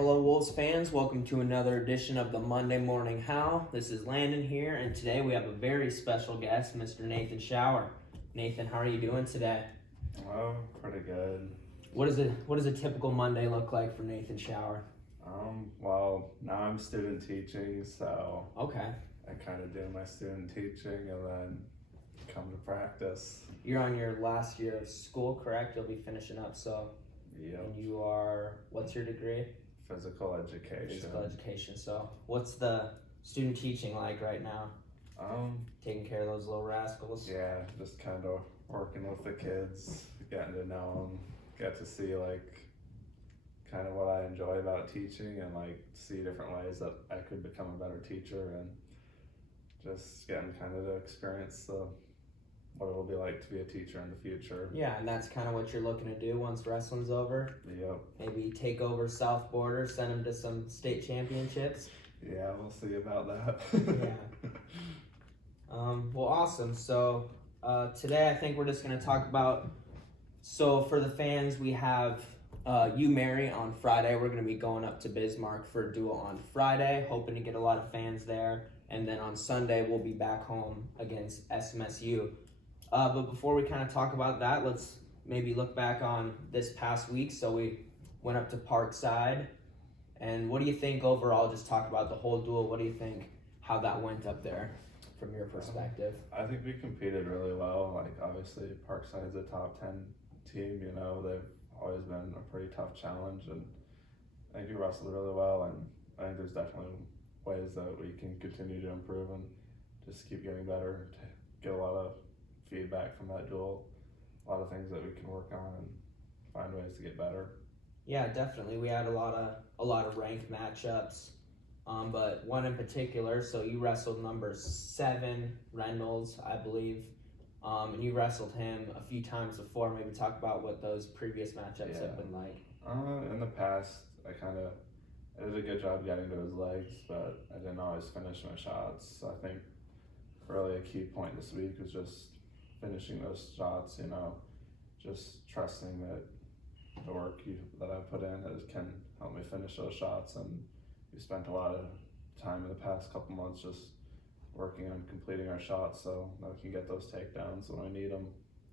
hello Wolves fans. Welcome to another edition of the Monday Morning Howl. This is Landon here, and today we have a very special guest, Mr. Nathan Schauer. Nathan, how are you doing today? Oh, pretty good. What does a typical Monday look like for Nathan Schauer? Well, now I'm student teaching, so Okay. I kind of do my student teaching and then come to practice. You're on your last year of school, correct? You'll be finishing up, so. Yep. And you are, what's your degree? Physical education. Physical education. So, what's the student teaching like right now? Taking care of those little rascals? Yeah, just kind of working with the kids, getting to know them, get to see kind of what I enjoy about teaching and see different ways that I could become a better teacher and just getting kind of to experience what it'll be like to be a teacher in the future. Yeah, and that's kind of what you're looking to do once wrestling's over. Yep. Maybe take over South Border, send them to some state championships. Yeah, we'll see about that. Yeah. Well, awesome. So today I think we're just going to talk about, so for the fans, we have you, Mary, on Friday. We're going to be going up to Bismarck for a duel on Friday, hoping to get a lot of fans there. And then on Sunday, we'll be back home against SMSU. But before we kind of talk about that, let's maybe look back on this past week. So we went up to Parkside. And what do you think overall, just talk about the whole duel, what do you think, how that went up there from your perspective? I think we competed really well. Obviously, Parkside's a top 10 team, they've always been a pretty tough challenge. And I think we wrestled really well. And I think there's definitely ways that we can continue to improve and just keep getting better, to get a lot of feedback from that duel, a lot of things that we can work on and find ways to get better. Yeah, definitely. We had a lot of ranked matchups, but one in particular. So you wrestled number 7, Reynolds, I believe, and you wrestled him a few times before. Maybe talk about what those previous matchups have been like. In the past, I did a good job getting to his legs, but I didn't always finish my shots. So I think really a key point this week was just finishing those shots, just trusting that the work that I put in can help me finish those shots. And we spent a lot of time in the past couple months just working on completing our shots so that we can get those takedowns when we need them.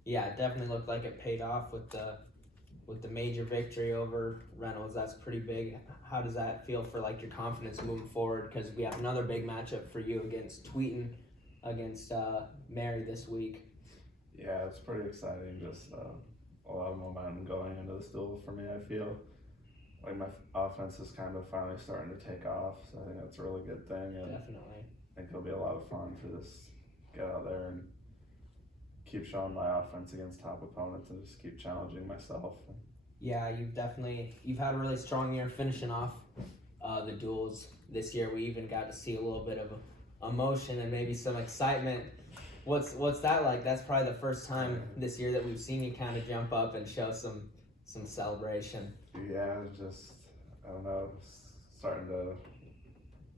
Yeah, it definitely looked like it paid off with the major victory over Reynolds. That's pretty big. How does that feel for your confidence moving forward? Because we have another big matchup for you against Tweeton, against Mary this week. Yeah, it's pretty exciting. Just a lot of momentum going into this duel for me. I feel like my offense is kind of finally starting to take off, so I think that's a really good thing. And definitely. I think it'll be a lot of fun to just get out there and keep showing my offense against top opponents and just keep challenging myself. Yeah, you've had a really strong year finishing off the duels this year. We even got to see a little bit of emotion and maybe some excitement. What's that like? That's probably the first time this year that we've seen you kind of jump up and show some celebration. Yeah, just, I don't know, starting to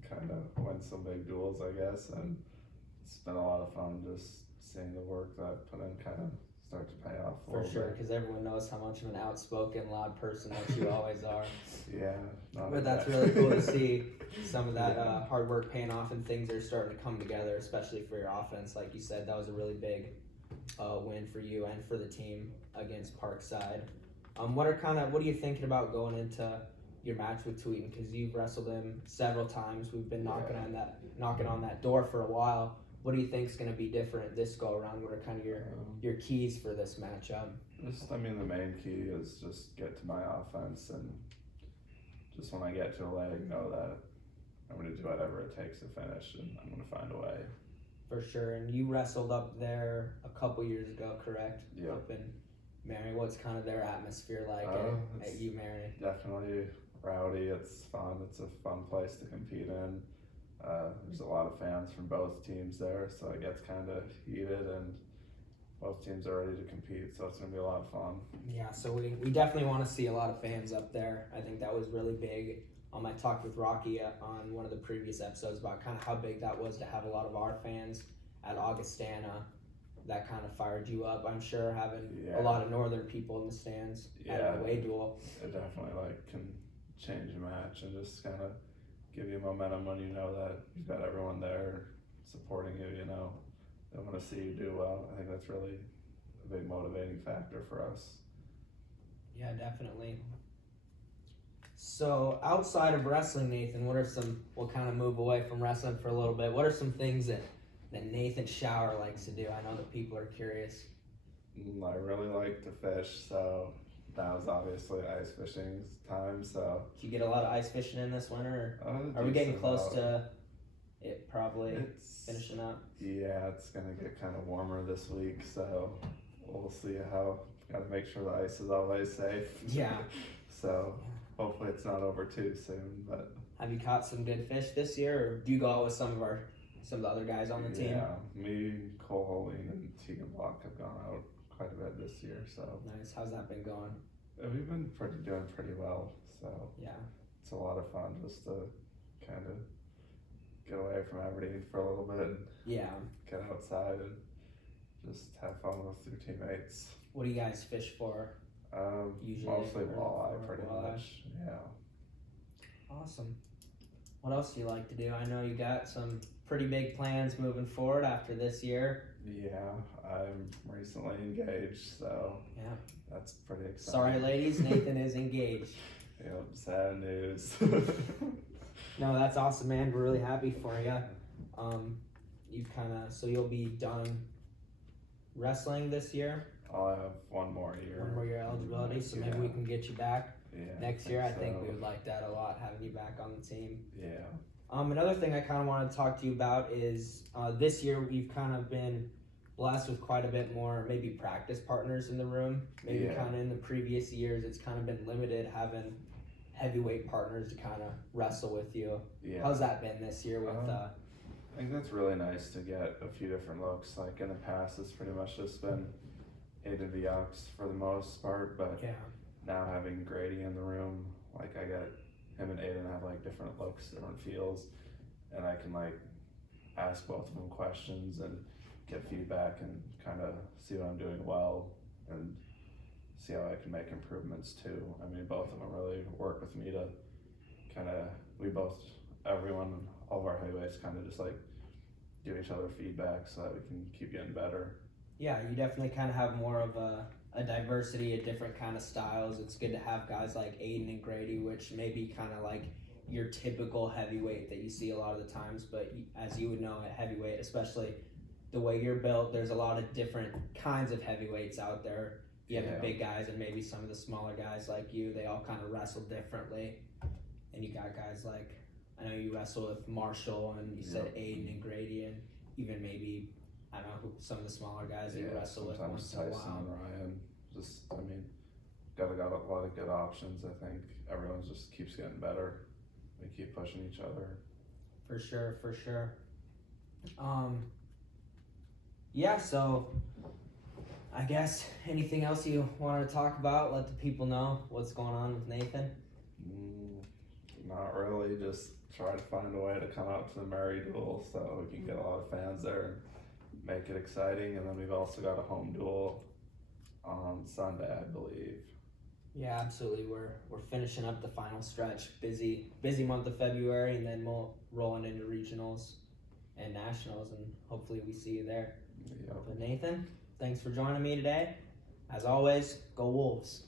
kind of win some big duels, I guess, and it's been a lot of fun just seeing the work that I put in kind of start to pay off. For sure, because everyone knows how much of an outspoken, loud person that you always are. Yeah. But that's really cool to see some of that hard work paying off and things are starting to come together, especially for your offense. Like you said, that was a really big win for you and for the team against Parkside. What are you thinking about going into your match with Tweeton? Because you've wrestled him several times. We've been knocking on that door for a while. What do you think is going to be different this go around? What are kind of your keys for this matchup? The main key is just get to my offense, and just when I get to a leg, know that I'm going to do whatever it takes to finish, and I'm going to find a way. For sure. And you wrestled up there a couple years ago, correct? Yep. Up in Mary. What's kind of their atmosphere like at you, Mary? Definitely rowdy. It's fun. It's a fun place to compete in. There's a lot of fans from both teams there, so it gets kind of heated, and both teams are ready to compete, so it's going to be a lot of fun. Yeah, so we definitely want to see a lot of fans up there. I think that was really big. I talked with Rocky on one of the previous episodes about kind of how big that was to have a lot of our fans at Augustana. That kind of fired you up, I'm sure, having a lot of northern people in the stands at an away duel. It definitely can change a match and just kind of give you momentum when you know that you've got everyone there supporting you, you know, they want to see you do well. I think that's really a big motivating factor for us. Yeah, definitely. So outside of wrestling, Nathan, we'll kind of move away from wrestling for a little bit. What are some things that Nathan Schauer likes to do? I know that people are curious. I really like to fish, so that was obviously ice fishing time, so. Do you get a lot of ice fishing in this winter? Or are we Decent getting close amount. to it probably It's finishing up? Yeah, it's gonna get kind of warmer this week, so we'll see how. Got to make sure the ice is always safe. Yeah. So hopefully it's not over too soon. But have you caught some good fish this year, or do you go out with some of the other guys on the team? Yeah, me, Cole Holding, and Tegan Block have gone out quite a bit this year. So nice. How's that been going? we've been doing pretty well. So yeah, it's a lot of fun just to kind of get away from everything for a little bit. And yeah. Get outside and just have fun with your teammates. What do you guys fish for? Usually Mostly walleye, pretty much. Yeah. Awesome. What else do you like to do? I know you got some pretty big plans moving forward after this year. Yeah, I'm recently engaged, so yeah, that's pretty exciting. Sorry, ladies, Nathan is engaged. Yep, sad news. No, that's awesome, man. We're really happy for you. So you'll be done wrestling this year. I'll have one more year. One more year eligibility, so maybe we can get you back next year. I think so. we would like that a lot, having you back on the team. Yeah. Another thing I kind of want to talk to you about is this year we've kind of been blessed with quite a bit more maybe practice partners in the room. Maybe kind of in the previous years it's kind of been limited having heavyweight partners to kind of wrestle with you. Yeah. How's that been this year with I think that's really nice to get a few different looks. Like in the past it's pretty much just been Aiden Viox for the most part, but now having Grady in the room, like I got him and Aiden have like different looks, different feels, and I can like ask both of them questions and get feedback and kind of see what I'm doing well and see how I can make improvements too. I mean, both of them really work with me to kind of, all of our heavyweights kind of just like give each other feedback so that we can keep getting better. Yeah, you definitely kind of have more of a diversity of different kind of styles. It's good to have guys like Aiden and Grady, which may be kind of like your typical heavyweight that you see a lot of the times. But as you would know, at heavyweight, especially the way you're built, there's a lot of different kinds of heavyweights out there. You have the big guys and maybe some of the smaller guys like you. They all kind of wrestle differently. And you got guys like, I know you wrestle with Marshall and you said Aiden and Grady and even maybe, I don't know, some of the smaller guys that you wrestle with once in a Tyson while. and Ryan. Just, I mean, got a lot of good options. I think everyone just keeps getting better. We keep pushing each other. For sure. Yeah, so I guess anything else you want to talk about? Let the people know what's going on with Nathan. Not really. Just try to find a way to come out to the Murray duel so we can get a lot of fans there and make it exciting. And then we've also got a home duel on Sunday, I believe. Yeah, absolutely. We're finishing up the final stretch. Busy month of February, and then we'll rolling into regionals and nationals, and hopefully we see you there. Yep. But Nathan, thanks for joining me today. As always, go Wolves.